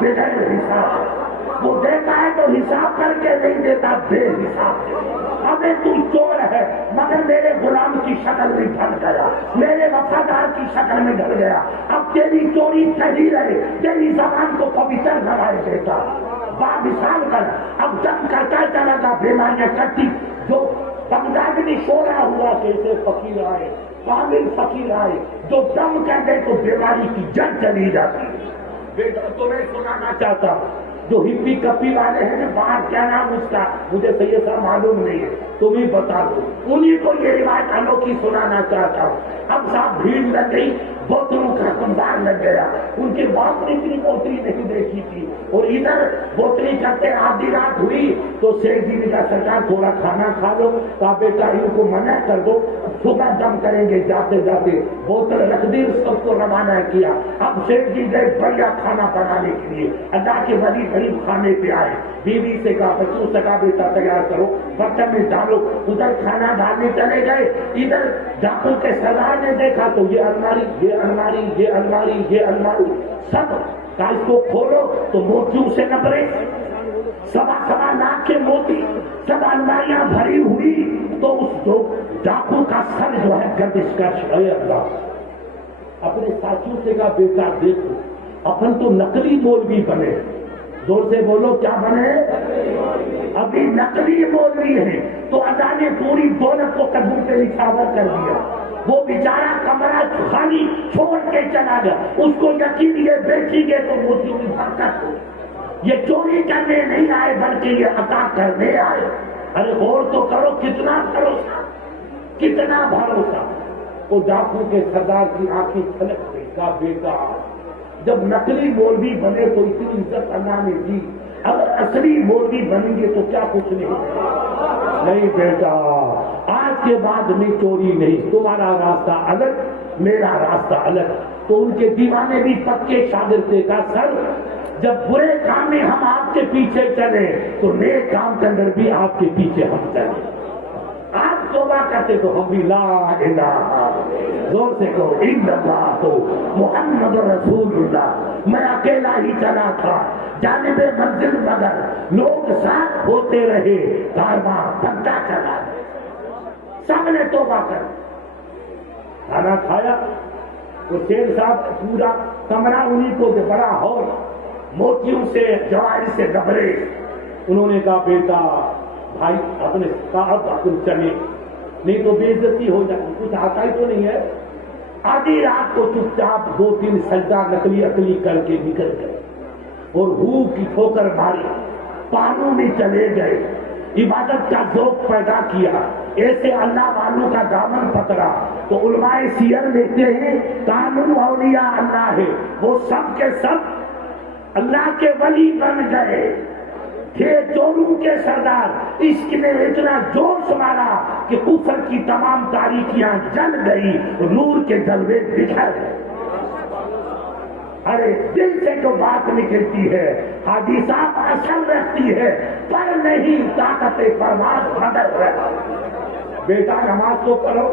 بغیر حساب وہ دیتا ہے تو حساب کر کے نہیں دیتا بے حساب۔ ہمیں تو چور ہے مگر میرے غلام کی شکل میں ڈھل گیا، میرے وفادار کی شکل میں ڈھل گیا، اب تیری چوری صحیح رہے، تیری زبان کو پوتر بنائے دیتا با مثال کر۔ اب دم کرتا چلا گا بیماریاں کرتی، جو بغداد میں شورا ہوا کیسے فقیر آئے، کامل فقیر آئے، جو دم کر دے تو بیماری کی جڑ چلی جاتی۔ بیٹا تمہیں سنانا چاہتا ہوں، جو ہپی کپی والے ہیں نا باہر، کیا نام اس کا مجھے صحیح سا معلوم نہیں ہے، تم ہی بتا دو، انہی کو یہ روایت انوکھی سنانا چاہتا ہوں۔ اب صاحب بھیڑ لگ گئی، بوتلوں کا کمزار لگ گیا، ان کے باپ نے اتنی بوتلی نہیں دیکھی تھی، اور ادھر بوتلی کرتے آدھی رات ہوئی تو شیخ جی نے کہا سرکار تھوڑا کھانا کھا لو، کہا بیٹا ان کو منع کر دو، صبح دم کریں گے جاتے جاتے، بوتل رکھ دی، اس کو روانہ کیا۔ اب شیخ جی گئے بڑھیا کھانا بنانے کے لیے، اللہ کے ولی غریب کھانے پہ آئے، بیوی سے کہا بچوں سے کہا بیٹا تیار کرو، برتن میں ڈالو، ادھر کھانا ڈالنے چلے گئے، ادھر ڈاکو کے سردار نے دیکھا تو یہ الماری یہ الماری یہ الماری یہ الماری سب کا، اس کو کھولو تو موتیوں سے نبرے، سوا سوا لاکھ کے موتی، سب الماریاں بھری ہوئی، تو اس جو ڈاکو کا سر جو ہے گردش کا شعر اللہ اپنے ساتھیوں سے کہا بیٹا دیکھو اپن تو نقلی مولوی بنے، زور سے بولو کیا بنے، ابھی نقلی مولوی ہیں، تو اللہ نے پوری دولت کو قدم پہ نچھاور کر دیا، وہ بیچارہ کمرہ خالی چھوڑ کے چلا گیا، اس کو یقین یہ بیٹھی گئے تو موتیوں کی برکت ہو، یہ چوری کرنے نہیں آئے بلکہ یہ عطا کرنے آئے۔ ارے غور تو کرو کتنا بھروسہ، کتنا بھروسہ۔ وہ ڈاکو کے سردار کی آنکھیں چھلک گئی، کہا بیٹا جب نقلی مولوی بنے تو اتنی عزت اللہ نے دی، اگر اصلی مولوی بنیں گے تو کیا کچھ نہیں بیٹا، آج کے بعد میں چوری نہیں، تمہارا راستہ الگ میرا راستہ الگ۔ تو ان کے دیوانے بھی پکے شاگرد تھے، کہا سر جب برے کام میں ہم آپ کے پیچھے چلے تو نیک کام کے اندر بھی آپ کے پیچھے ہم چلے، آپ توبہ کرتے تو ہم بھی لا الہ، زور سے کہو الا اللہ تو محمد رسول اللہ۔ میں اکیلا ہی چلا تھا جانب منزل مگر لوگ ساتھ ہوتے رہے، کارواں بھگتا چلا، سب نے توبہ کر کھانا کھایا۔ وہ شیر صاحب پورا کمرہ انہیں کو بڑا ہال، موتیوں سے جواہر سے ڈبرے۔ انہوں نے کہا بیٹا بھائی اپنے صاحب تم چلے نہیں تو بے عزتی ہو جائے، کچھ آتا ہی تو نہیں ہے۔ آدھی رات کو چپ چاپ 2-3 سجدہ نقلی عقلی کر کے نکل گئے اور ہو کی ٹھوکر ماری، پانوں میں چلے گئے، عبادت کا ذوق پیدا کیا، ایسے اللہ والوں کا دامن پکڑا۔ تو علماء سیر لکھتے ہیں قانون اولیاء اللہ ہے، وہ سب کے سب اللہ کے ولی بن گئے تھے، چوروں کے سردار۔ عشق نے اتنا جوش مارا کہ کفر کی تمام تاریکیاں جل گئی، نور کے جلوے بکھر گئے۔ ارے دل سے جو بات نکلتی ہے حدیثات اثر رکھتی ہے، پر نہیں طاقت پرواز بدل رہا۔ بیٹا نماز تو پڑھو،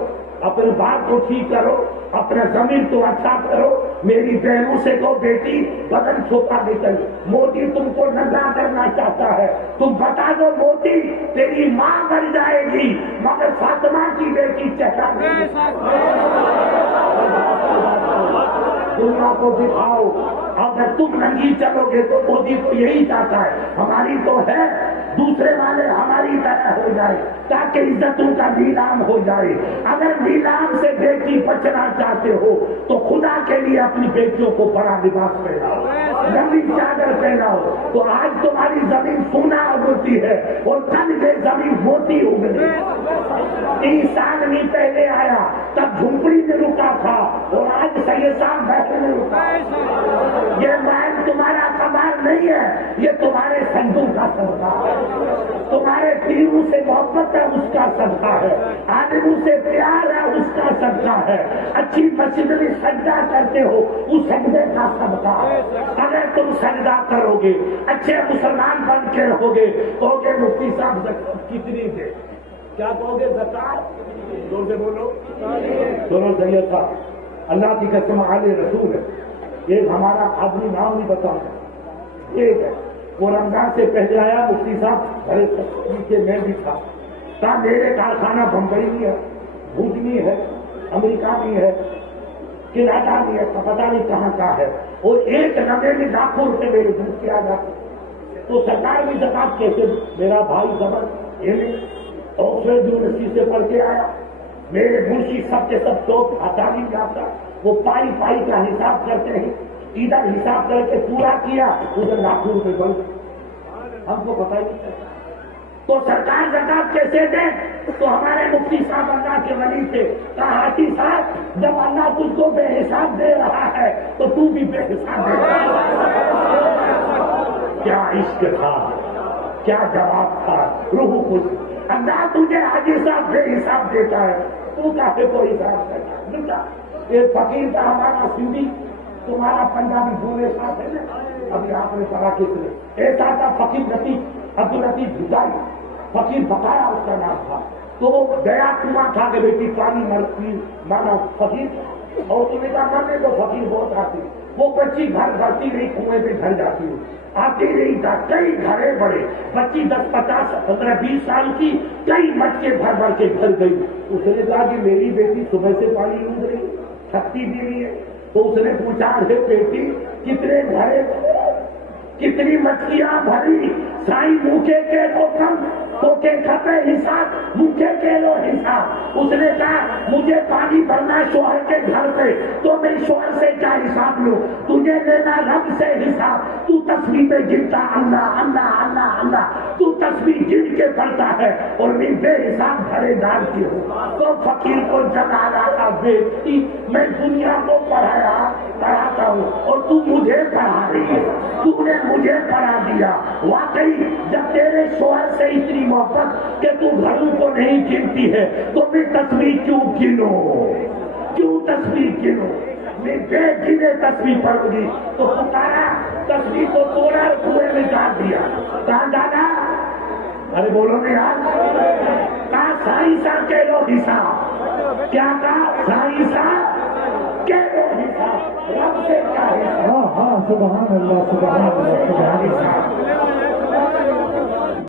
اپنے بات کو ٹھیک کرو، اپنا ضمیر تو اچھا کرو۔ میری بہنوں سے کہو بیٹی بدن چھپا کے چلو، موتی تم کو ننگا کرنا چاہتا ہے، تم بتا دو موتی تیری ماں مر جائے گی مگر فاطمہ کی بیٹی چہرہ دنیا کو دکھاؤ۔ اگر تم ننگی چلو گے تو موتی تو یہی چاہتا ہے ہماری تو ہے، دوسرے والے ہماری طرح ہو جائے تاکہ عزتوں کا نیلام ہو جائے۔ اگر نیلام سے بیٹی بچنا چاہتے ہو تو خدا کے لیے اپنی بیٹیوں کو بڑا لباس پہناؤ، لمبی چادر پہناؤ، تو آج تمہاری زمین سونا اگلتی ہے اور کل یہ زمین موتی اگلے۔ انسان نہیں پہلے آیا تب جھونپڑی میں رکا تھا اور آج سید صاحب بیٹھے میں رکا۔ یہ محل تمہارا کمال نہیں ہے، یہ تمہارے سنتوں کا صدقہ ہے، تمہارے پیروں سے محبت ہے اس کا صدقہ ہے، عالموں سے پیار ہے اس کا صدقہ ہے، اچھی مسجد میں سجدہ کرتے ہو اس سجدے کا صدقہ ہے۔ اگر تم سجدہ کرو گے، اچھے مسلمان بن کے رہو گے، کہو گے مفتی صاحب زکات کتنی دے، کیا کہو گے زکات؟ زور سے بولو، سنو سید صاحب اللہ کی قسم عالی رسول ہے. ایک ہمارا آدمی نام نہیں بتاتا, ایک ہے وہ رمضان سے پہلے آیا, مفتی صاحب بڑے نیچے میں بھی تھا. کہا میرے کارخانہ بمبئی میں ہے, بھوج میں ہے, امریکہ میں ہے, کینیڈا میں ہے, پتہ نہیں کہاں کا ہے, اور ایک نمے میں لاکھوں روپے میرے دودھ کے آ جاتے. تو سرکار بھی زکات کیسے؟ میرا بھائی زبر آکسفورڈ یونیورسٹی سے پڑھ کے آیا, میرے منشی سب کے سب تو تعلیم یافتہ, وہ پائی پائی کا حساب کرتے ہیں, ادھر حساب کر کے پورا کیا, ادھر لاکھوں روپے بڑھ گئے. ہم کو پتہ ہی نہیں چلتا. تو سرکار زکات کیسے دے؟ تو ہمارے مفتی صاحب اللہ کے ولی تھے, کہا حاجی صاحب جب اللہ تجھ کو بے حساب دے رہا ہے تو تو بھی بے حساب دے رہا ہے. کیا عشق تھا, کیا جواب تھا, روح خوش. اللہ تجھے حاجی صاحب بے حساب دیتا ہے, تو کہتے کو حساب کرتا. ایک فقیر کا ہمارا سندھی, تمہارا پنجابی بولے ساتھ ہے نا, ابھی آپ نے پڑھا کس نے, ایسا تھا فقیر لطیف عبداللطیف بھجائی, فقیر بقایا اس کا نام تھا. تو وہ گیا کنواں کھا کے بیٹی پانی مرنا فقیر, اور تمہیں کہا مرنے تو فقیر بہت آتی, وہ بچی گھر بھرتی نہیں, کنویں پہ گھر جاتی ہوئی آتی نہیں تھا. کئی گھرے بڑے, بچی 10 50 15 20 سال کی, کئی مٹکے بھر بھر کے گھر گئی. اس نے کہا کہ میری بیٹی صبح سے پانی لوٹ رہی, تھکتی بھی نہیں ہے. تو اس نے پوچھا ارے بیٹی کتنے گھرے, کتنی مچھلیاں بھری؟ سائی موکے کے لو کم تو کے کھپے حساب, موکے کے لو حساب. اس نے کہا مجھے پانی بھرنا شوہر کے گھر پہ, تو میں شوہر سے کیا حساب لوں؟ تجھے لینا رب سے حساب. تو تسبیح پہ گنتا اللہ اللہ اللہ اللہ, تو تسبیح گن کے پڑھتا ہے اور میں بے حساب بھرے ڈالتی ہوں. تو فقیر کو جگہ لاتا, بیٹی میں دنیا کو پڑھاتا ہوں اور تو مجھے پڑھا رہی ہے, تو نے مجھے پڑھا دیا. واقعی جب تیرے شوہر سے اتنی محبت کہ تو گھروں کو نہیں گنتی ہے, تو میں تسبیح کیوں گنوں, کیوں تسبیح گنوں؟ میں بے گنے تسبیح پڑھوں گی. تو پکارا, تسبیح کو توڑا, کنویں میں ڈال دیا. کہاں ڈالا؟ ارے بولو نا یار. کہا سائنسا کے لو حساب. کیا کہا؟ سائنسا کے لو حساب, رب سے کیا حساب. ہاں ہاں سبحان اللہ سبحان اللہ سبحان اللہ.